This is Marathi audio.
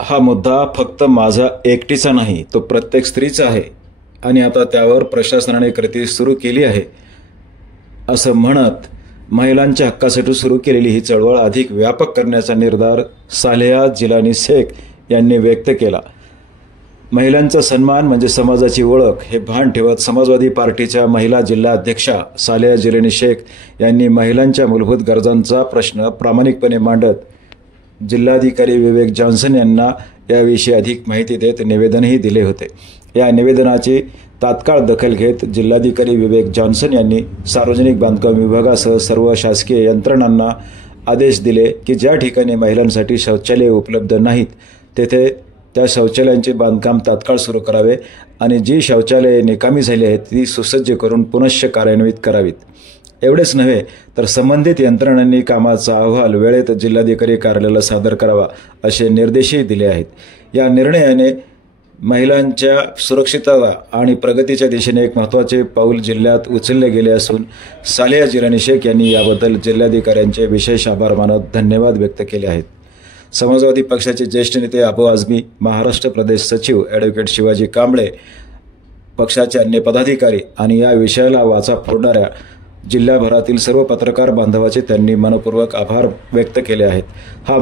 हा मुद्दा फक्त माझा एकटीचा नाही, तो प्रत्येक स्त्रीचा आहे आणि आता त्यावर प्रशासनाने कृती सुरू केली आहे असं म्हणत महिलांच्या हक्कासाठी सुरू केलेली ही चळवळ अधिक व्यापक करण्याचा निर्धार सालेहा जिलानी शेख यांनी व्यक्त केला। महिलांचा सन्मान म्हणजे समाजाची ओळख हे भान ठेवत समाजवादी पार्टीच्या महिला जिल्हा अध्यक्षा सालेहा जिलानी शेख यांनी महिलांच्या मूलभूत गरजांचा प्रश्न प्रामाणिकपणे मांडत जिल्हाधिकारी विवेक जॉन्सन यांना याविषयी अधिक माहिती देत निवेदनही दिले होते। या निवेदनाची तात्काळ दखल घेत जिल्हाधिकारी विवेक जॉन्सन यांनी सार्वजनिक बांधकाम विभागासह सर्व शासकीय यंत्रणांना आदेश दिले की ज्या ठिकाणी महिलांसाठी शौचालय उपलब्ध नाहीत तेथे त्या शौचालयांचे बांधकाम तात्काळ सुरू करावे आणि जी शौचालये निकामी झाली आहेत ती सुसज्ज करून पुनश्च कार्यान्वित करावीत। एवढेच नव्हे तर संबंधित यंत्रणांनी कामाचा अहवाल वेळेत जिल्हाधिकारी कार्यालयाला सादर करावा असे निर्देशही दिले आहेत। या निर्णयाने महिलांच्या सुरक्षितता आणि प्रगतीच्या दिशेने एक महत्त्वाचे पाऊल जिल्ह्यात उचलले गेले असून सालेहा जिलानी शेख यांनी याबद्दल जिल्हाधिकाऱ्यांचे विशेष आभार मानत धन्यवाद व्यक्त केले आहेत। समाजवादी पक्षाचे ज्येष्ठ नेते अबू आझमी, महाराष्ट्र प्रदेश सचिव ॲडव्होकेट शिवाजी कांबळे, पक्षाचे अन्य पदाधिकारी आणि या विषयाला वाचा फोडणाऱ्या जिल्हाभरातील सर्व पत्रकार बांधवाचे त्यांनी मनपूर्वक आभार व्यक्त केले आहेत। हा